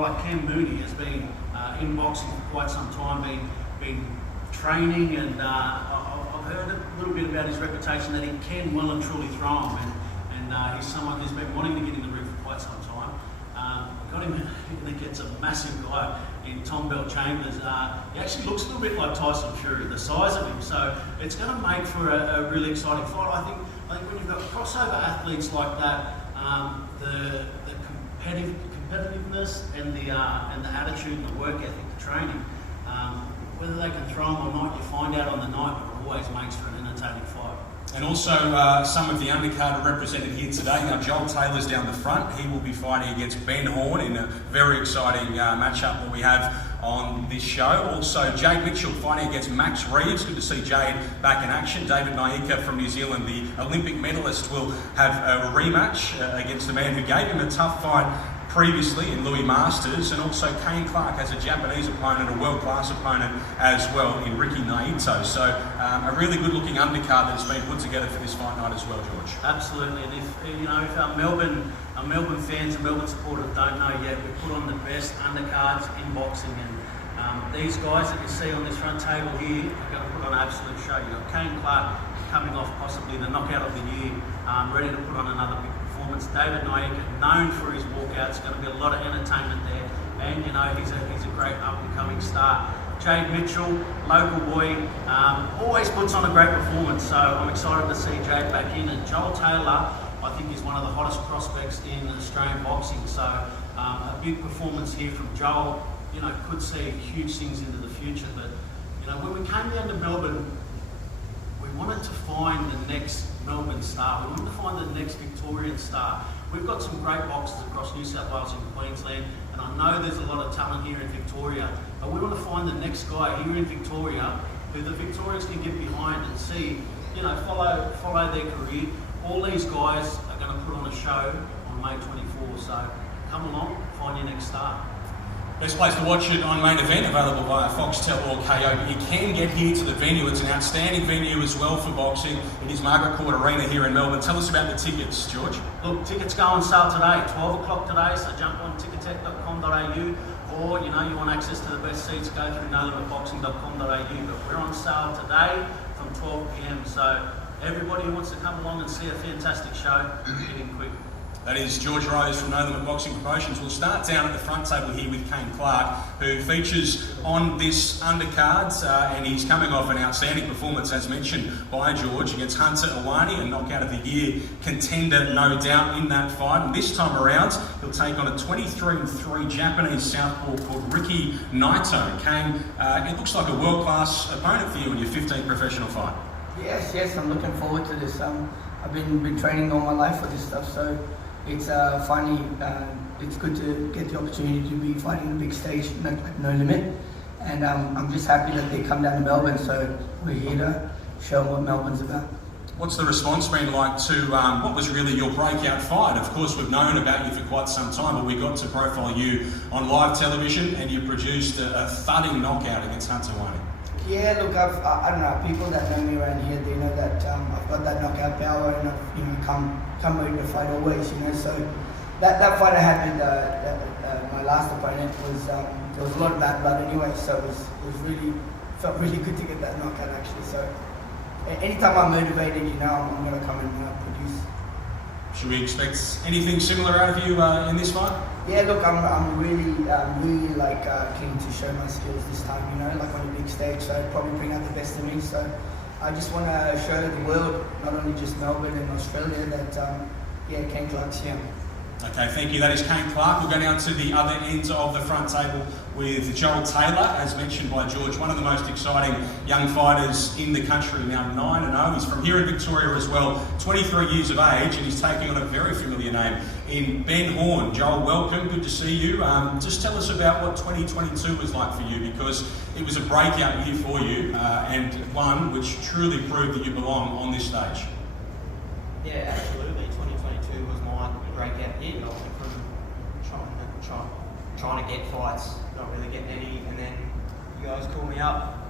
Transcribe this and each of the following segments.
like Cam Mooney has been in boxing for quite some time, been training, and I've heard a little bit about his reputation that he can well and truly throw him, and he's someone who's been wanting to get in the ring for quite some time. Got him against a massive guy in Tom Bell Chambers. He actually looks a little bit like Tyson Fury, the size of him, so it's going to make for a really exciting fight. I think when you've got crossover athletes like that, the competitiveness and the attitude and the work ethic, the training, whether they can throw them or not, you find out on the night, but it always makes for an entertaining fight. And also some of the undercard are represented here today. Now Joel Taylor's down the front. He will be fighting against Ben Horn in a very exciting matchup that we have on this show. Also Jade Mitchell fighting against Max Reeves. Good to see Jade back in action. David Nyika from New Zealand, the Olympic medalist, will have a rematch against the man who gave him a tough fight previously in Louis Masters, and also Kane Clark has a Japanese opponent, a world-class opponent as well in Ricky Naito. So a really good-looking undercard that has been put together for this fight night as well, George. Absolutely, and if our Melbourne fans and Melbourne supporters don't know yet, we put on the best undercards in boxing, and these guys that you see on this front table here are going to put on an absolute show. You've got Kane Clark coming off possibly the knockout of the year, ready to put on another big performance. David Nyika, known for his walkouts, going to be a lot of entertainment there, and he's a great up-and-coming star. Jade Mitchell, local boy, always puts on a great performance, so I'm excited to see Jade back in. And Joel Taylor, I think, is one of the hottest prospects in Australian boxing, so a big performance here from Joel, could see huge things into the future. But when we came down to Melbourne, we wanted to find the next Melbourne star. We wanted to find the next Victorian star. We've got some great boxers across New South Wales and Queensland, and I know there's a lot of talent here in Victoria, but we want to find the next guy here in Victoria who the Victorians can get behind and see, follow their career. All these guys are going to put on a show on May 24, so come along, find your next star. Best place to watch it on Main Event, available via Foxtel or KO. But you can get here to the venue. It's an outstanding venue as well for boxing. It is Margaret Court Arena here in Melbourne. Tell us about the tickets, George. Look, tickets go on sale today, 12 o'clock today, so jump on ticketek.com.au, or you want access to the best seats, go through nolimitboxing.com.au. But we're on sale today from 12 p.m, so everybody who wants to come along and see a fantastic show, get in quick. That is George Rose from No Limit Boxing Promotions. We'll start down at the front table here with Kane Clark, who features on this undercard, and he's coming off an outstanding performance, as mentioned by George, against Hunter Ioane, a knockout of the year contender, no doubt, in that fight. And this time around, he'll take on a 23-3 Japanese southpaw called Ricky Naito. Kane, it looks like a world-class opponent for you in your 15th professional fight. Yes, I'm looking forward to this. I've been training all my life for this stuff, so it's finally it's good to get the opportunity to be fighting on the big stage at No Limit, and I'm just happy that they come down to Melbourne, so we're here to show them what Melbourne's about. What's the response been like to what was really your breakout fight? Of course, we've known about you for quite some time, but we got to profile you on live television, and you produced a thudding knockout against Hunter Ioane. Yeah, look, I don't know, people that know me around here, they know that I've got that knockout power, and I've come ready to fight always, so that fight I had with my last opponent was, there was a lot of bad blood anyway, so it felt really good to get that knockout actually, so anytime I'm motivated, I'm going to come and produce. Should we expect anything similar out of you in this fight? Yeah, look, I'm really keen to show my skills this time, like on a big stage, so probably bring out the best in me. So I just want to show the world, not only just Melbourne and Australia, that Kane Clark's here. Okay, thank you. That is Kane Clark. We'll go down to the other end of the front table with Joel Taylor, as mentioned by George, one of the most exciting young fighters in the country, now 9-0. He's from here in Victoria as well, 23 years of age, and he's taking on a very familiar name in Ben Horn. Joel, welcome. Good to see you. Just tell us about what 2022 was like for you, because it was a breakout year for you, and one which truly proved that you belong on this stage. Yeah, absolutely. 2022 was my breakout year. I went from trying to get fights, not really getting any, and then you guys called me up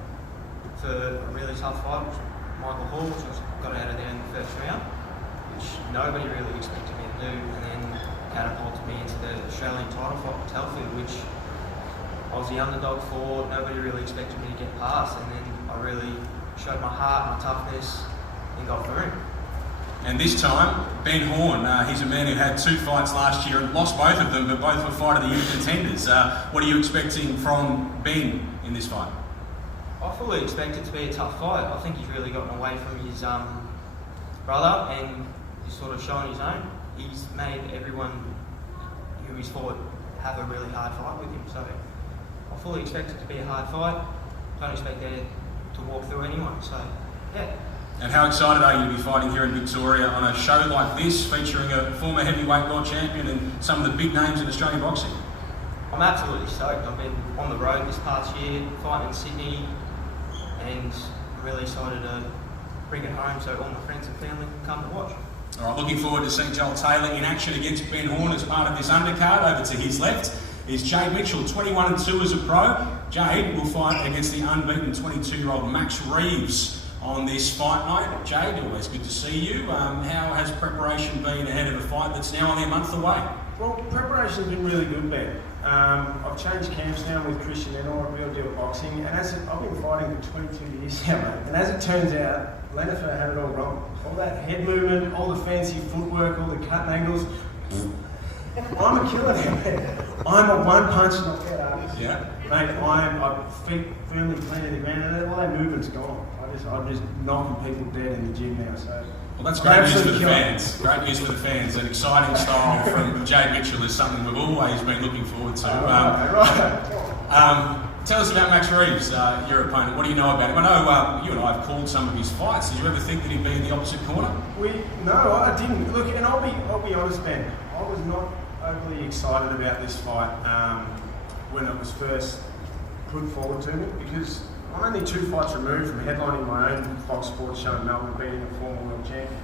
for a really tough fight, which was Michael Hall, which I got out of there in the first round, which nobody really expected me to do, and then catapulted me into the Australian title fight with Telfield, which I was the underdog for. Nobody really expected me to get past, and then I really showed my heart, my toughness, and got through. And this time, Ben Horn, he's a man who had 2 fights last year and lost both of them, but both were Fight of the Year contenders. What are you expecting from Ben in this fight? I fully expect it to be a tough fight. I think he's really gotten away from his brother and he's sort of shown his own. He's made everyone who he's fought have a really hard fight with him. So I fully expect it to be a hard fight. Don't expect there to walk through anyone. So yeah. And how excited are you to be fighting here in Victoria on a show like this, featuring a former heavyweight world champion and some of the big names in Australian boxing? I'm absolutely stoked. I've been on the road this past year, fighting in Sydney, and I'm really excited to bring it home so all my friends and family can come to watch. All right, looking forward to seeing Joel Taylor in action against Ben Horn as part of this undercard. Over to his left is Jade Mitchell, 21-2 as a pro. Jade will fight against the unbeaten 22-year-old Max Reeves on this fight night. Jade, always good to see you. How has preparation been ahead of a fight that's now only a month away? Well, preparation's been really good, Ben. I've changed camps now with Christian and I Real Deal Boxing, and I've been fighting for 22 years now, mate. And as it turns out, Lenifer had it all wrong. All that head movement, all the fancy footwork, all the cut angles. I'm a killer now, man. I'm a one-punch knockout artist. Yeah. Mate, I'm feet firmly planted in the ground, and all that movement's gone. I'm just knocking people dead in the gym now. So, well, that's great news for the fans. Great news for the fans. An exciting style from Jade Mitchell is something we've always been looking forward to. Tell us about Max Reeves, your opponent. What do you know about him? I know you and I have called some of his fights. Did you ever think that he'd be in the opposite corner? No, I didn't. Look, and I'll be honest, Ben. I was not overly excited about this fight when it was first put forward to me, because I'm only 2 fights removed from headlining my own Fox Sports show in Melbourne, beating a former world champion.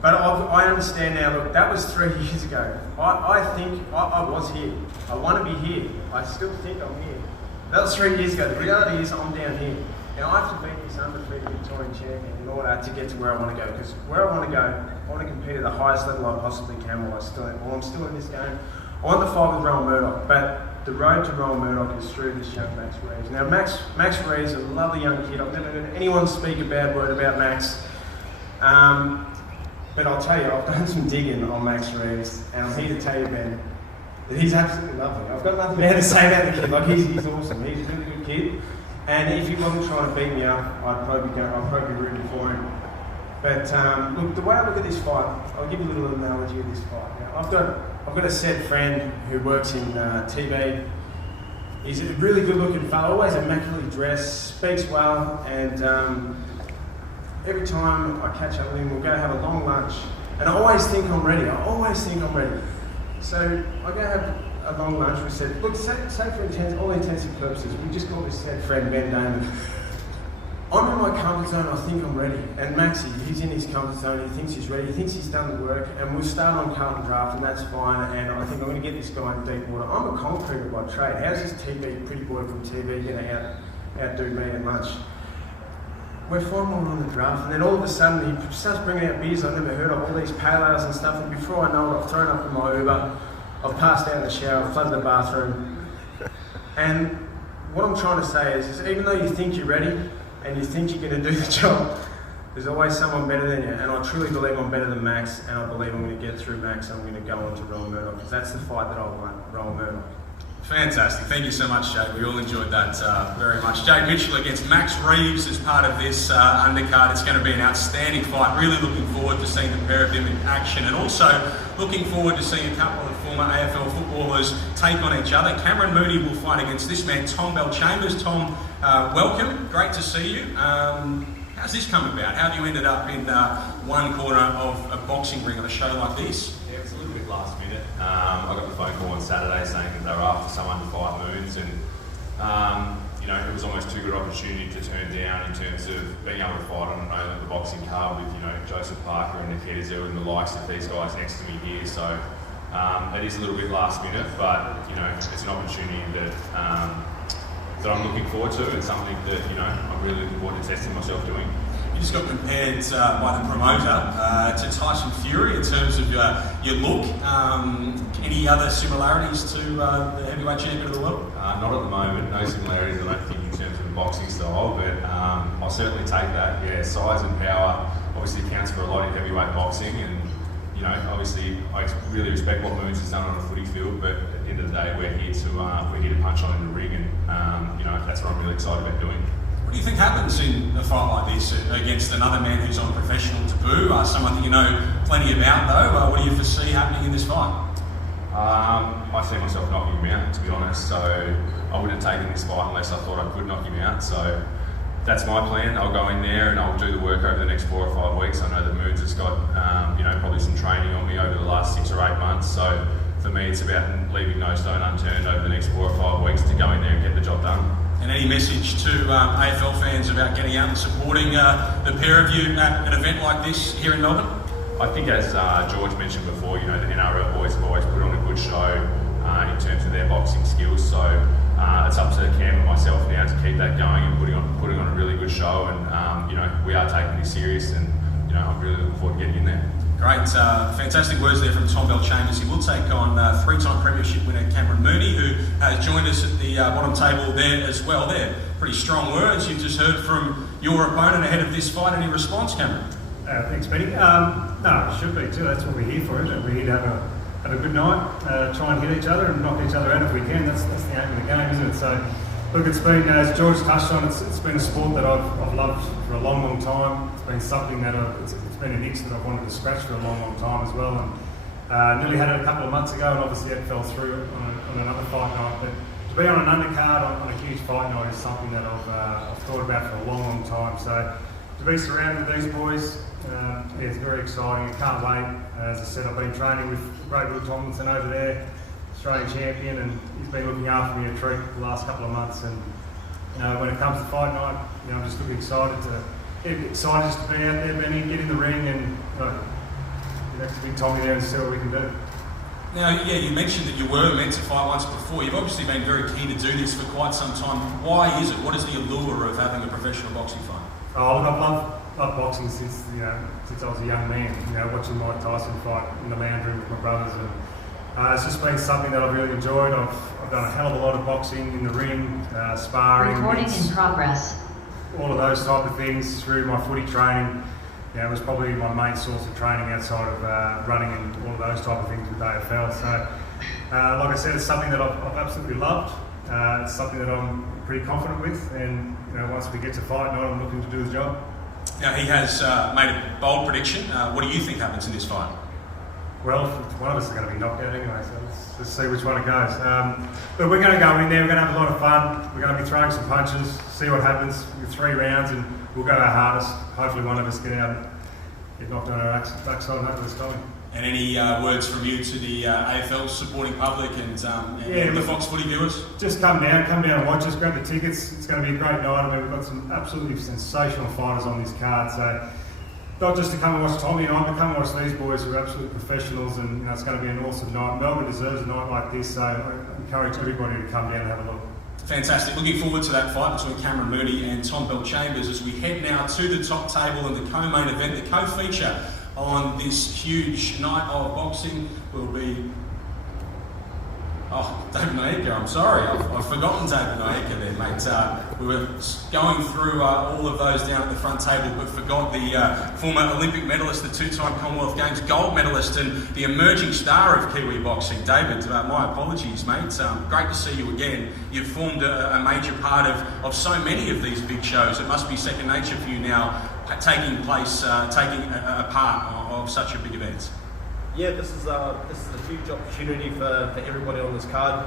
But I understand now, look, that was 3 years ago. I think I was here. I want to be here. I still think I'm here. That was 3 years ago. The reality is I'm down here. And I have to beat this undefeated Victorian champion in order to get to where I want to go. Because where I want to go, I want to compete at the highest level I possibly can while I'm still in this game. I want to fight with Rowan Murdoch, but the road to Rowan Murdoch is through this young Max Reeves. Now, Max Reeves is a lovely young kid. I've never heard anyone speak a bad word about Max. But I'll tell you, I've done some digging on Max Reeves, and I'm here to tell you, Ben, that he's absolutely lovely. I've got nothing bad to say about the kid. Like, he's awesome. He's a really good kid. And if he wasn't trying to beat me up, I'd probably be rooting for him. But look, the way I look at this fight, I'll give you a little analogy of this fight. Now, I've got a said friend who works in TV. He's a really good-looking fellow, always immaculately dressed, speaks well, and every time I catch up with him, we'll go have a long lunch. And I always think I'm ready. So I go have a long lunch. We said, look, say for all intents and purposes, we just call this said friend Ben Damon. I'm in my comfort zone, I think I'm ready. And Maxie, he's in his comfort zone, he thinks he's ready, he thinks he's done the work, and we'll start on Carlton Draft, and that's fine, and I think I'm going to get this guy in deep water. I'm a concreter by trade. How's this pretty boy from TV going to outdo me at lunch? We're 4 more on the draft, and then all of a sudden he starts bringing out beers I've never heard of, all these pale ales and stuff, and before I know it, I've thrown up in my Uber, I've passed out in the shower, I've flooded the bathroom. And what I'm trying to say is even though you think you're ready, and you think you're going to do the job, there's always someone better than you. And I truly believe I'm better than Max, and I believe I'm going to get through Max, and I'm going to go on to Rowan Murdoch, because that's the fight that I want, Rowan Murdoch. Fantastic. Thank you so much, Jade. We all enjoyed that very much. Jade Mitchell against Max Reeves as part of this undercard. It's going to be an outstanding fight. Really looking forward to seeing the pair of them in action, and also looking forward to seeing a couple of former AFL footballers take on each other. Cameron Mooney will fight against this man, Tom Bell-Chambers. Tom, welcome. Great to see you. How's this come about? How have you ended up in one corner of a boxing ring on a show like this? Yeah, it was a little bit last minute. I got the phone call on Saturday saying that they were after someone to fight Moons, and it was almost too good an opportunity to turn down in terms of being able to fight on the boxing card with Joseph Parker and Nikita Tszyu and the likes of these guys next to me here. So it is a little bit last minute, but it's an opportunity that I'm looking forward to, and something that I'm really looking forward to testing myself doing. You just got compared by the promoter to Tyson Fury in terms of your look. Any other similarities to the heavyweight champion of the world? Not at the moment, no similarities I don't think in terms of the boxing style, but I'll certainly take that. Yeah, size and power obviously counts for a lot in heavyweight boxing, and you know, obviously I really respect what Moons has done on a footy field, but at the end of the day we're here to punch on in the ring, and you know, that's what I'm really excited about doing. What do you think happens in a fight like this against another man who's on professional taboo? Someone that you know plenty about though. What do you foresee happening in this fight? I see myself knocking him out, to be honest, so I wouldn't have taken this fight unless I thought I could knock him out. So that's my plan. I'll go in there and I'll do the work over the next 4 or 5 weeks. I know that Moons has got you know, probably some training on me over the last 6 or 8 months, so for me it's about leaving no stone unturned over the next 4 or 5 weeks to go in there and get the job done. And any message to AFL fans about getting out and supporting the pair of you at an event like this here in Melbourne? I think, as George mentioned before, you know, the NRL boys have always put on a good show in terms of their boxing skills. So it's up to Cam and myself now to keep that going and putting on a really good show. And you know, we are taking this serious, and you know, I'm really looking forward to getting in there. Great, fantastic words there from Tom Bell-Chambers. He will take on 3-time premiership winner Cameron Mooney, who has joined us at the bottom table there as well. They're pretty strong words you've just heard from your opponent ahead of this fight. Any response, Cameron? Thanks, Benny. No, it should be too. That's what we're here for, isn't it? We're here to have a good night, try and hit each other and knock each other out if we can. That's the aim of the game, isn't it? So, look, it's been, as George touched on, it's been a sport that I've loved for a long, long time. It's been something that it's been an itch that I've wanted to scratch for a long, long time as well. And nearly had it a couple of months ago, and obviously it fell through on another fight night. But to be on an undercard on a huge fight night is something that I've thought about for a long, long time. So to be surrounded with these boys, yeah, it's very exciting. I can't wait. As I said, I've been training with great Will Tomlinson over there, Australian champion, and he's been looking after me a treat the last couple of months. And you know, when it comes to fight night, you know, I'm just looking excited just to be out there, Benny, get in the ring, and get to be Tommy there and see what we can do. Now, yeah, you mentioned that you were meant to fight once before. You've obviously been very keen to do this for quite some time. Why is it? What is the allure of having a professional boxing fight? Oh, look, I've loved boxing since I was a young man. You know, watching Mike Tyson fight in the lounge room with my brothers, and it's just been something that I've really enjoyed. I've done a hell of a lot of boxing in the ring, sparring, recording in progress, all of those type of things through my footy training. You know, it was probably my main source of training outside of running and all of those type of things with AFL. So, like I said, it's something that I've absolutely loved. It's something that I'm pretty confident with, and you know, once we get to fight night, I'm looking to do the job. Now, he has made a bold prediction. What do you think happens in this fight? Well, one of us is going to be knocked out anyway, so let's see which one it goes. But we're going to go in there, we're going to have a lot of fun, we're going to be throwing some punches, see what happens with 3 rounds, and we'll go our hardest. Hopefully one of us get out and get knocked on our backside, and hopefully it's coming. And any words from you to the AFL supporting public and the Fox Footy viewers? Just come down and watch us, grab the tickets. It's going to be a great night. I mean, we've got some absolutely sensational fighters on this card, so not just to come and watch Tommy and I, but come and watch these boys who are absolute professionals, and you know, it's going to be an awesome night. Melbourne deserves a night like this, so I encourage everybody to come down and have a look. Fantastic. Looking forward to that fight between Cameron Mooney and Tom Bell-Chambers as we head now to the top table in the co-main event. The co-feature on this huge night of boxing will be David Nyika. I'm sorry, I've forgotten David Nyika there, mate. We were going through all of those down at the front table, but forgot the former Olympic medalist, the 2-time Commonwealth Games gold medalist, and the emerging star of Kiwi boxing. David, my apologies, mate. Great to see you again. You've formed a major part of so many of these big shows. It must be second nature for you now, taking a part of such a big event. Yeah, this is a huge opportunity for everybody on this card,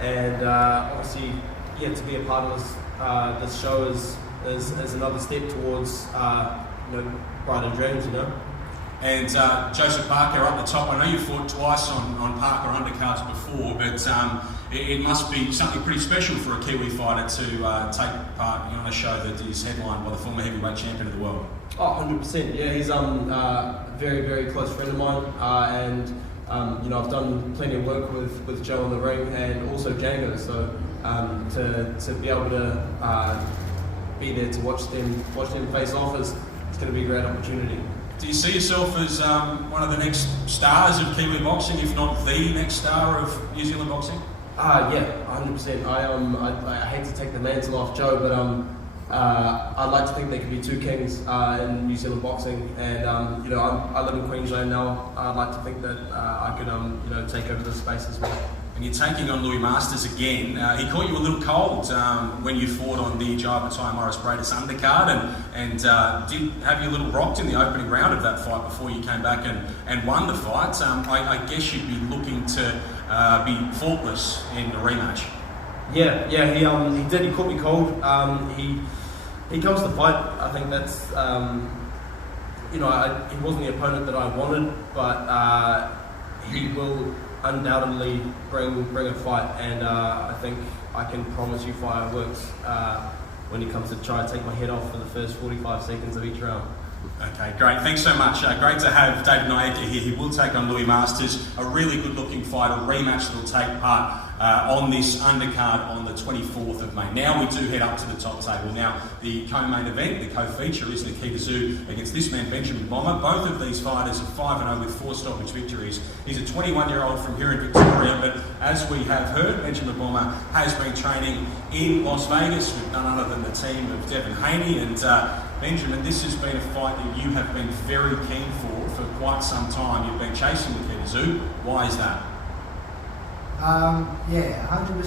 and obviously, yeah, to be a part of this show is another step towards brighter dreams, you know. And Joseph Parker up the top. I know you fought twice on Parker undercards before, but it must be something pretty special for a Kiwi fighter to take part on a show that is headlined by the former heavyweight champion of the world. Oh, 100%. Yeah, he's a very, very close friend of mine, and I've done plenty of work with Joe in the ring and also Django. So to be able to be there to watch them face off. It's going to be a great opportunity. Do you see yourself as one of the next stars of Kiwi boxing, if not the next star of New Zealand boxing? Yeah, 100%. I hate to take the mantle off Joe, but I'd like to think there could be two kings in New Zealand boxing, and I live in Queensland now. I'd like to think that I could take over the space as well. And you're taking on Louis Masters again. He caught you a little cold when you fought on the Jai Batai Morris Braidis undercard, and did have you a little rocked in the opening round of that fight before you came back and won the fight. I guess you'd be looking to be faultless in the rematch. Yeah, he did. He caught me cold. He comes to fight. I think that's he wasn't the opponent that I wanted, but he will undoubtedly bring a fight, and I think I can promise you fireworks when he comes to try and take my head off for the first 45 seconds of each round. Okay, great. Thanks so much. Great to have David Nyika here. He will take on Louis Masters, a really good-looking fight, a rematch that will take part on this undercard on the 24th of May. Now we do head up to the top table. Now, the co-main event, the co-feature, is Nikita Tszyu against this man, Benjamin Bommber. Both of these fighters are 5-0 with 4 stoppage victories. He's a 21-year-old from here in Victoria, but as we have heard, Benjamin Bommber has been training in Las Vegas with none other than the team of Devin Haney. And Benjamin, this has been a fight that you have been very keen for quite some time. You've been chasing Nikita Tszyu. Why is that? Yeah, 100%.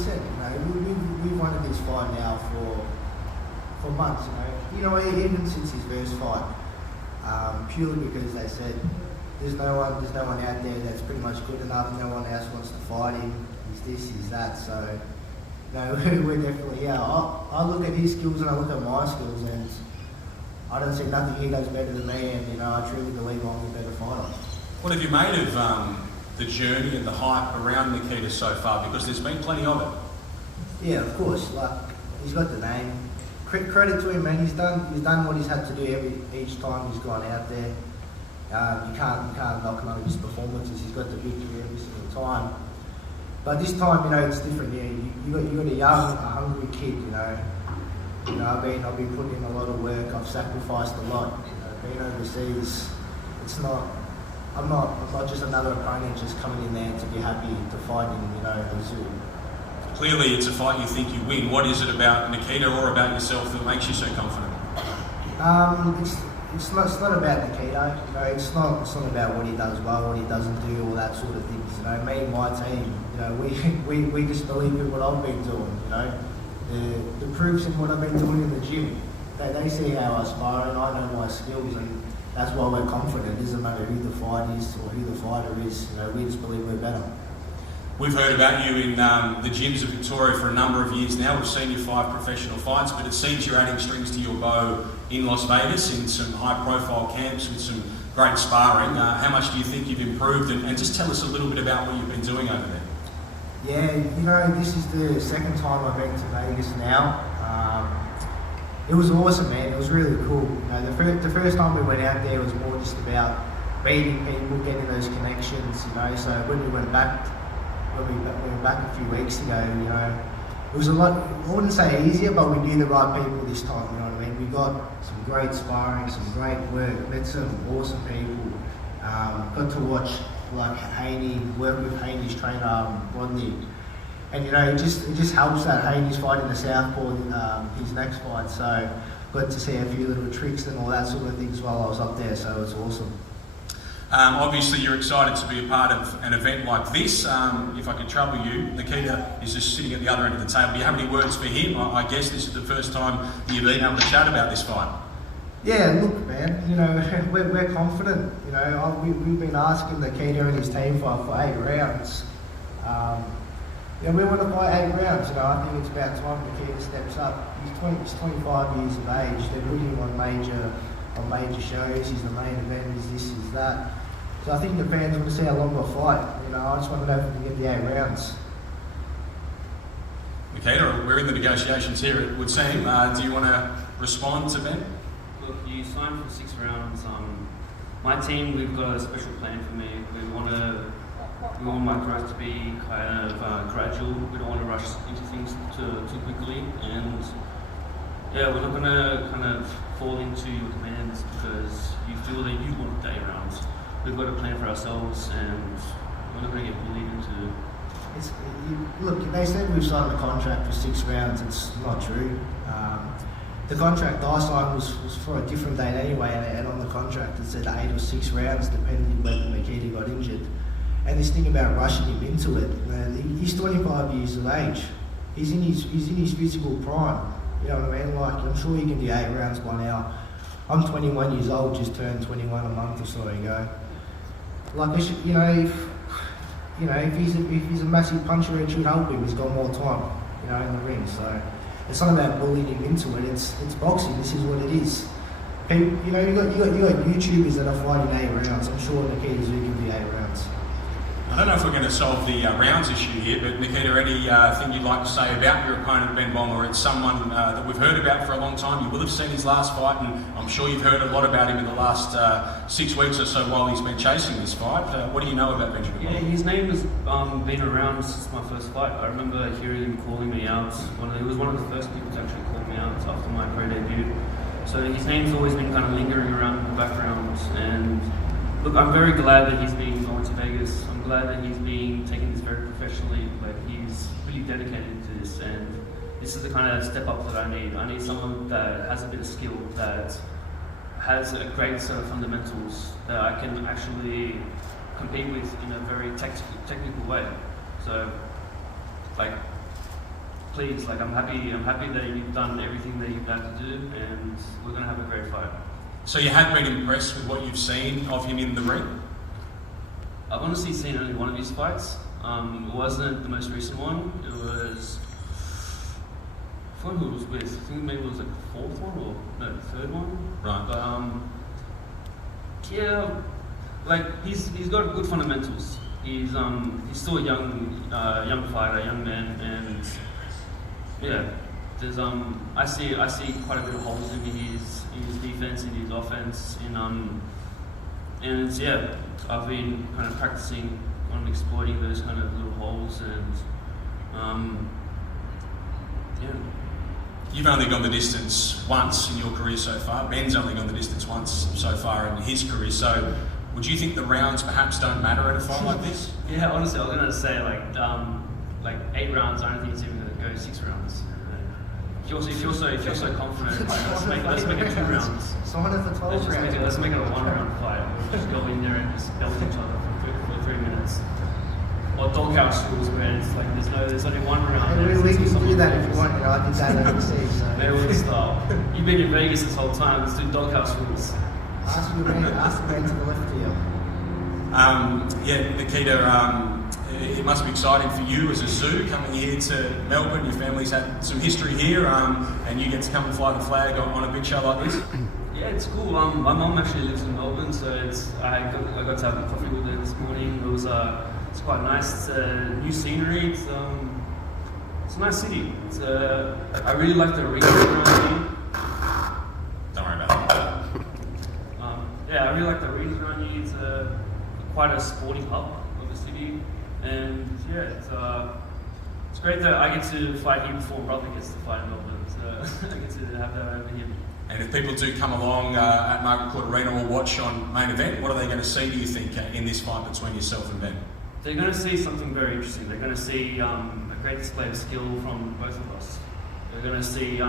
We've wanted this fight now for months. Even since his first fight, purely because they said there's no one out there that's pretty much good enough. No one else wants to fight him. He's this, he's that. So, we're definitely here. I look at his skills and I look at my skills, and I don't see nothing he does better than me. And I truly believe I'm a better fighter. What have you made of the journey and the hype around Nikita so far? Because there's been plenty of it. Yeah, of course. He's got the name. Credit to him, man. He's done what he's had to do each time he's gone out there. You can't knock him on his performances. He's got the victory every single time. But this time, it's different. Yeah, you got a young, hungry kid. I've been putting in a lot of work. I've sacrificed a lot. Being overseas, I'm not just another opponent just coming in there to be happy to fight in a zoo. Clearly, it's a fight you think you win. What is it about Nikita or about yourself that makes you so confident? It's not about Nikita. It's not about what he does well, what he doesn't do, all that sort of things. Me and my team, we just believe in what I've been doing. The proof's in what I've been doing in the gym. They see how I spar, and I know my skills, and that's why we're confident. It doesn't matter who the fight is or who the fighter is. We just believe we're better. We've heard about you in the gyms of Victoria for a number of years now. We've seen you fight professional fights, but it seems you're adding strings to your bow in Las Vegas in some high-profile camps with some great sparring. How much do you think you've improved? And just tell us a little bit about what you've been doing over there. Yeah, this is the second time I've been to Vegas now. It was awesome, man. It was really cool. The first time we went out there was more just about meeting people, getting those connections. So when we went back a few weeks ago, it was a lot. I wouldn't say easier, but we knew the right people this time. You know what I mean? We got some great sparring, some great work, met some awesome people. Got to watch Haney, work with Haney's trainer Rodney. And it just helps that Haney's fighting the southpaw his next fight. So got to see a few little tricks and all that sort of things while I was up there. So it's awesome. Obviously, you're excited to be a part of an event like this. If I could trouble you, Nikita is just sitting at the other end of the table. Do you have any words for him? I guess this is the first time you've been able to chat about this fight. Yeah, look, man. We're confident. We've been asking Nikita and his team for 8 rounds. We want to fight 8 rounds. I think it's about time Nikita steps up. He's 25 years of age. They're putting him on major shows. He's the main event. He's this, he's that. So I think the fans want to see a longer fight. I just want to know if we can get the 8 rounds. Nikita, we're in the negotiations here, it would seem. Do you want to respond to Ben? Look, you signed for 6 rounds. My team, we've got a special plan for me. We want my growth to be kind of gradual. We don't want to rush into things too quickly. And Yeah, we're not going to kind of fall into your demands because you feel that you want 8 rounds. We've got a plan for ourselves, and we're not going to get bullied into. Look, they said we've signed a contract for 6 rounds. It's not true. The contract I signed was for a different date anyway, and on the contract it said 8 or 6 rounds, depending when Nikita got injured. And this thing about rushing him into it, man, he's 25 years of age. He's in his physical prime. You know what I mean? Like, I'm sure he can do 8 rounds by now. I'm 21 years old, just turned 21 a month or so ago. Like, if he's a massive puncher, it should help him. He's got more time, in the ring. So it's not about bullying him into it. It's boxing. This is what it is. People, you got YouTubers that are fighting 8 rounds. I'm sure Nikita Tszyu can do 8 rounds. I don't know if we're going to solve the rounds issue here, but Nikita, anything you'd like to say about your opponent, Ben Bommber? It's someone that we've heard about for a long time. You will have seen his last fight, and I'm sure you've heard a lot about him in the last 6 weeks or so while he's been chasing this fight. What do you know about Benjamin Bommber? Yeah, his name has been around since my first fight. I remember hearing him calling me out. He was one of the first people to actually call me out after my pro debut. So his name's always been kind of lingering around in the background. And look, I'm very glad that he's been going to Vegas. I'm glad that he's been taking this very professionally. Like, he's really dedicated to this, and this is the kind of step up that I need. I need someone that has a bit of skill, that has a great set of fundamentals that I can actually compete with in a very technical way. So, like, please, like, I'm happy that you've done everything that you've had to do, and we're gonna have a great fight. So you have been impressed with what you've seen of him in the ring? I've honestly seen only one of his fights. It wasn't the most recent one. It was, I forgot who it was with. I think maybe it was like the 4th one or no, the 3rd one. Right. But yeah, like he's got good fundamentals. He's still a young fighter, young man, and yeah. There's I see quite a bit of holes in his defense, in his offense, and yeah, I've been kind of practicing on exploiting those kind of little holes, and yeah. You've only gone the distance once in your career so far. Ben's only gone the distance once so far in his career. So, would you think the rounds perhaps don't matter at a fight like this? Yeah, honestly, I was gonna say like 8 rounds. I don't think it's even gonna go 6 rounds. If you're so confident, let's make it 2 rounds. So one of the 12 rounds. Let's make it a 1-round fight. We'll just go in there and just belt each other for 3 minutes. Or doghouse rules where it's like there's only 1 round. And we can do that if you want. I did that overseas. So. They would start. You've been in Vegas this whole time. Let's do doghouse rules. Ask the man to the left here. Yeah, Nikita. It must be exciting for you as a zoo coming here to Melbourne. Your family's had some history here, and you get to come and fly the flag on a big show like this. Yeah, it's cool. My mum actually lives in Melbourne, so I got to have a coffee with her this morning. It's quite nice. It's new scenery. It's a nice city. I really like the arena around here. Don't worry about that. Yeah, I really like the arenas around here. It's quite a sporting hub of the city. And yeah, it's great that I get to fight here before my brother gets to fight in Melbourne. So I get to have that over here. And if people do come along at Margaret Court Arena or watch on main event, what are they going to see, do you think, in this fight between yourself and Ben? They're going to see something very interesting. They're going to see a great display of skill from both of us. They're going to see 2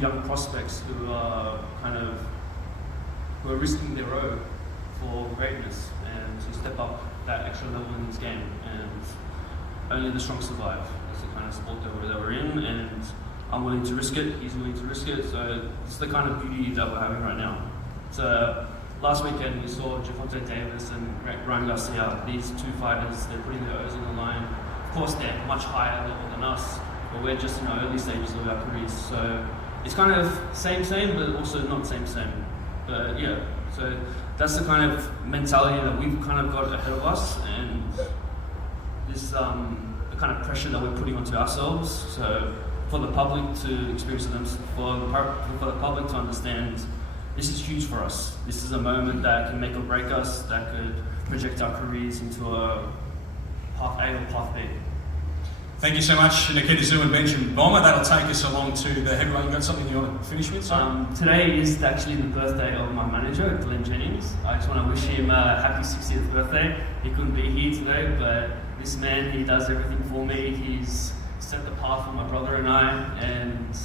young prospects who are risking their own for greatness and to step up that extra level in this game, and only the strong survive. That's the kind of sport that we're in, and I'm willing to risk it, he's willing to risk it, so it's the kind of beauty that we're having right now. So last weekend we saw Gervonta Davis and Ryan Garcia, these 2 fighters, they're putting their O's on the line. Of course they're much higher level than us, but we're just in our early stages of our careers, so it's kind of same, but also not same. But yeah, so that's the kind of mentality that we've kind of got ahead of us, and this the kind of pressure that we're putting onto ourselves. So for the public to experience them, for the public to understand, this is huge for us. This is a moment that can make or break us, that could project our careers into a path A or path B. Thank you so much, Nikita Tszyu and Benjamin Bommber. That'll take us along to the heavyweight. You got something you want to finish with? Today is actually the birthday of my manager, Glenn Jennings. I just want to wish him a happy 60th birthday. He couldn't be here today, but this man, he does everything for me. He's set the path for my brother and I, and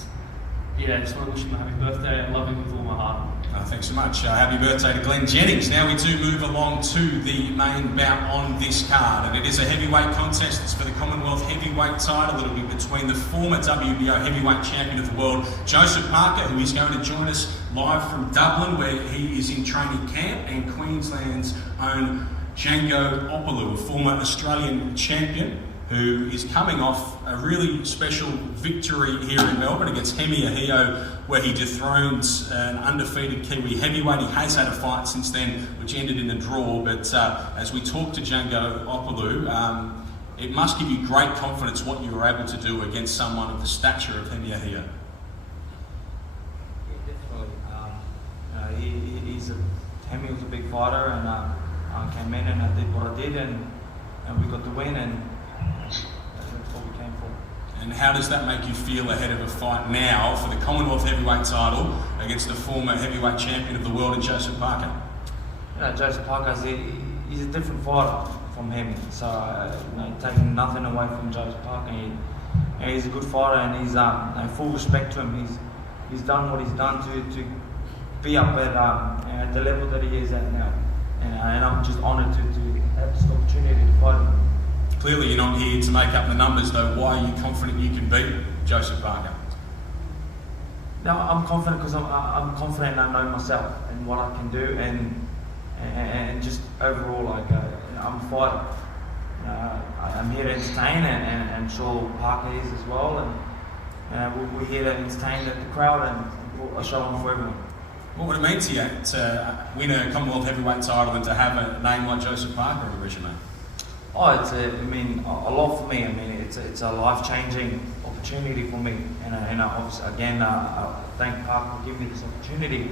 yeah, I just want to wish him a happy birthday. I love him with all my heart. Thanks so much. Happy birthday to Glenn Jennings. Now we do move along to the main bout on this card, and it is a heavyweight contest. It's for the Commonwealth heavyweight title. It'll be between the former WBO heavyweight champion of the world, Joseph Parker, who is going to join us live from Dublin, where he is in training camp, and Queensland's own Django Opelu, a former Australian champion, who is coming off a really special victory here in Melbourne against Hemi Ahio, where he dethroned an undefeated Kiwi heavyweight. He has had a fight since then, which ended in a draw, but as we talk to Django Opelu, it must give you great confidence what you were able to do against someone of the stature of Hemi Ahio. Yeah, definitely. Hemi was a big fighter, and I came in and I did what I did, and we got the win, and that's what we came for. And how does that make you feel ahead of a fight now for the Commonwealth heavyweight title against the former heavyweight champion of the world in Joseph Parker? Joseph Parker, he's a different fighter from Hemi, so taking nothing away from Joseph Parker. He's a good fighter, and he's full respect to him. He's done what he's done to be up at the level that he is at now, and I'm just honoured to have this opportunity to fight him. Clearly you're not here to make up the numbers though. Why are you confident you can beat Joseph Parker? No, I'm confident because I'm confident I know myself and what I can do, and just overall, I'm a fighter. I'm here to entertain, and I'm sure Parker is as well, and we're here to entertain the crowd and a show on for everyone. What would it mean to you to win a Commonwealth heavyweight title and to have a name like Joseph Parker on the resume? Oh, a lot for me. It's a life-changing opportunity for me, and obviously, again, I thank Park for giving me this opportunity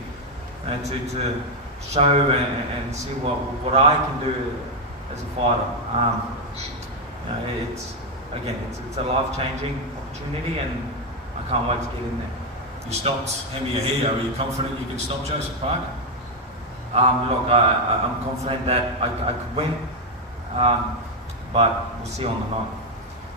to show and see what I can do as a fighter. It's a life-changing opportunity, and I can't wait to get in there. You stopped Hemi Ahio. Are you confident you can stop Joseph Parker? Look, I'm confident that I could win. But we'll see on the night.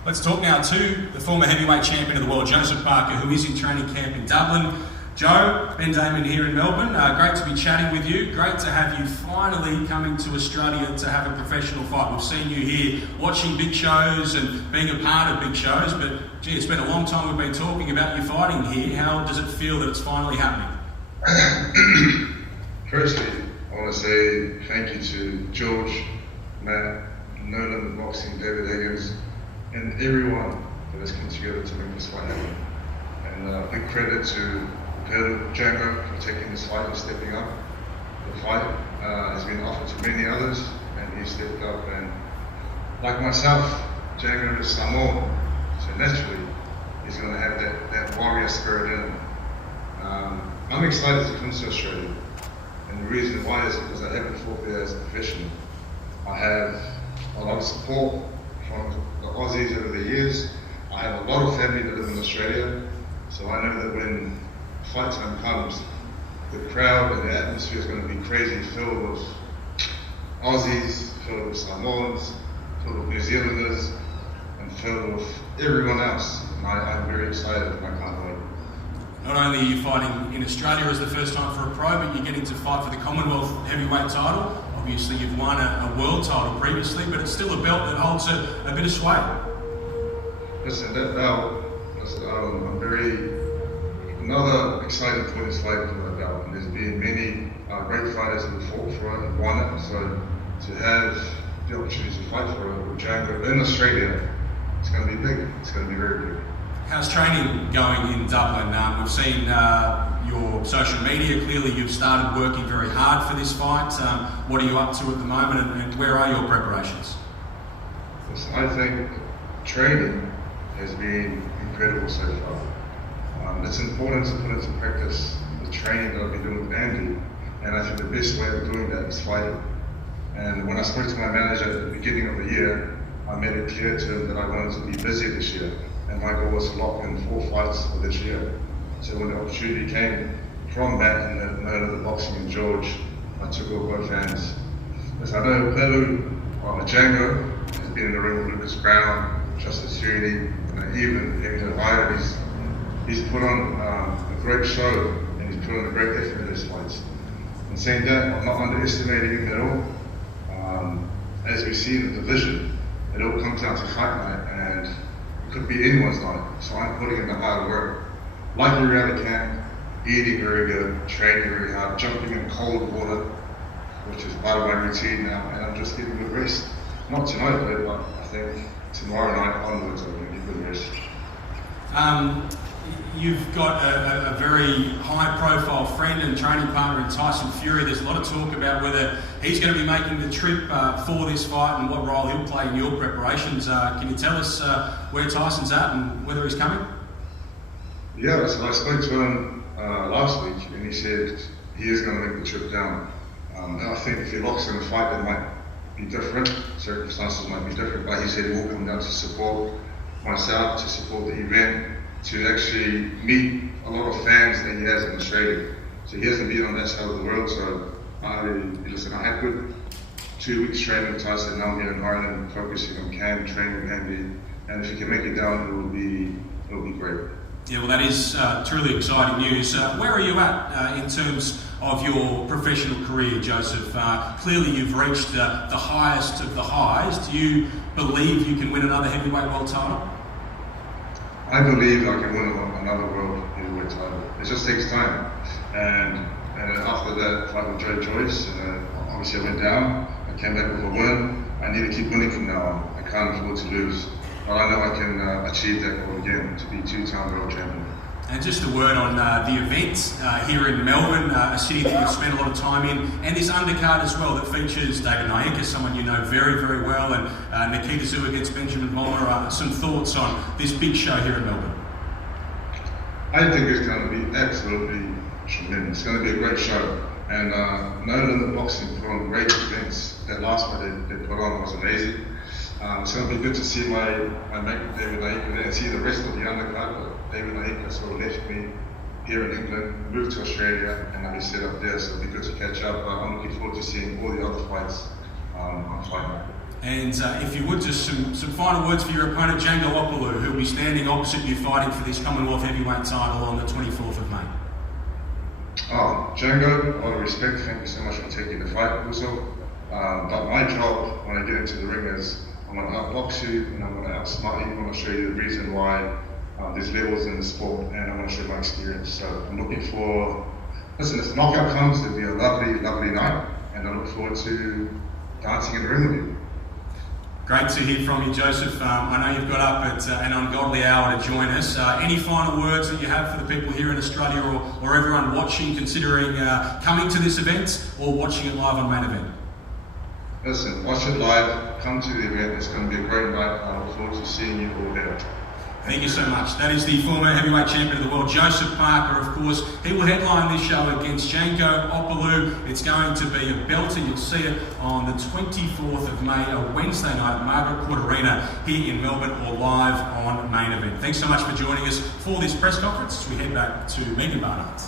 Let's talk now to the former heavyweight champion of the world, Joseph Parker, who is in training camp in Dublin. Joe, Ben Damon here in Melbourne. Great to be chatting with you. Great to have you finally coming to Australia to have a professional fight. We've seen you here watching big shows and being a part of big shows, but gee, it's been a long time we've been talking about you fighting here. How does it feel that it's finally happening? Firstly, I want to say thank you to George, Matt, No Limit Boxing, David Higgins, and everyone that has come together to make this fight happen. And big credit to Django for taking this fight and stepping up. The fight has been offered to many others, and he stepped up. And like myself, Django is Samoan, so naturally he's going to have that warrior spirit in him. I'm excited to come to Australia, and the reason why is because I haven't fought there as a professional. I have a lot of support from the Aussies over the years. I have a lot of family that live in Australia, so I know that when fight time comes, the crowd and the atmosphere is going to be crazy, filled with Aussies, filled with Samoans, filled with New Zealanders, and filled with everyone else. And I'm very excited and I can't wait. Not only are you fighting in Australia as the first time for a pro, but you're getting to fight for the Commonwealth heavyweight title. Obviously, you've won a world title previously, but it's still a belt that holds a bit of sway. Listen, that belt, I'm very, another exciting point is fighting for that belt. And there's been many great fighters that have fought for it and won it. So to have the opportunity to fight for it with Django in Australia, it's going to be big. It's going to be very big. How's training going in Dublin? We've seen your social media. Clearly, you've started working very hard for this fight. What are you up to at the moment, and where are your preparations? Listen, I think training has been incredible so far. It's important to put into practice the training that I've been doing with Andy, and I think the best way of doing that is fighting. And when I spoke to my manager at the beginning of the year, I made it clear to him that I wanted to be busy this year. year, and my goal was to lock in 4 fights for this year. So when the opportunity came from Matt and the boxing and George, I took over both hands. As I know, Opelu, Django, has been in the ring with Lucas Brown, Justice Tszyu, and even Faiga, he's put on a great show, and he's put on a great effort in his fights. And saying that, I'm not underestimating him at all. As we see in the division, it all comes down to fight night, and it could be anyone's night. So I'm putting in the hard work. Like every other camp, eating very good, training very hard, jumping in cold water, which is part of my routine now, and I'm just getting good rest. Not tonight, but I think tomorrow night onwards I'm going to get good rest. You've got a very high-profile friend and training partner in Tyson Fury. There's a lot of talk about whether he's going to be making the trip for this fight and what role he'll play in your preparations. Can you tell us where Tyson's at and whether he's coming? Yeah, so I spoke to him last week, and he said he is going to make the trip down. And I think if he locks in the fight, it might be different. Circumstances might be different, but he said he will come down to support myself, to support the event, to actually meet a lot of fans that he has in Australia. So he hasn't been on that side of the world, so I had good 2 weeks training with Tyson. Now I'm here in Ireland, focusing on camp, training Andy, and if he can make it down, it will be great. Yeah, well, that is truly exciting news. Where are you at in terms of your professional career, Joseph? Clearly you've reached the highest of the highs. Do you believe you can win another heavyweight world title? I believe I can win another world heavyweight title. It just takes time. And after that fight with Joe Joyce, obviously I went down. I came back with a win. I need to keep winning from now on. I can't afford to lose. But I know I can achieve that goal again, to be 2-time world champion. And just a word on the event here in Melbourne, a city that you've spent a lot of time in, and this undercard as well that features David Nyika, someone you know very, very well, and Nikita Tszyu against Benjamin Bommber. Some thoughts on this big show here in Melbourne? I think it's going to be absolutely tremendous. It's going to be a great show. And No Limit Boxing put on great events. That last one they put on was amazing. It's going to be good to see my mate David Nyika there and see the rest of the undercard. But David Nyika sort of left me here in England, moved to Australia, and now he's set up there, so it'll be good to catch up. I'm looking forward to seeing all the other fights on Fight Night. And if you would, just some final words for your opponent, Django Opelu, who'll be standing opposite you fighting for this Commonwealth heavyweight title on the 24th of May. Django, all the respect, thank you so much for taking the fight also. But my job when I get into the ring is I'm going to outbox you and I'm going to outsmart you. I'm going to show you the reason why there's levels in the sport, and I'm going to show my experience. So I'm looking for, listen, if the knockout comes, it'll be a lovely, lovely night, and I look forward to dancing in the ring with you. Great to hear from you, Joseph. I know you've got up at an ungodly hour to join us. Any final words that you have for the people here in Australia or everyone watching, considering coming to this event or watching it live on Main Event? Listen, watch it live, come to the event, it's going to be a great night. I look forward to seeing you all there. Thank you so much. That is the former heavyweight champion of the world, Joseph Parker, of course. He will headline this show against Django Opelu. It's going to be a belter. You'll see it on the 24th of May, a Wednesday night at Margaret Court Arena here in Melbourne, or live on Main Event. Thanks so much for joining us for this press conference as we head back to Megan Barnard.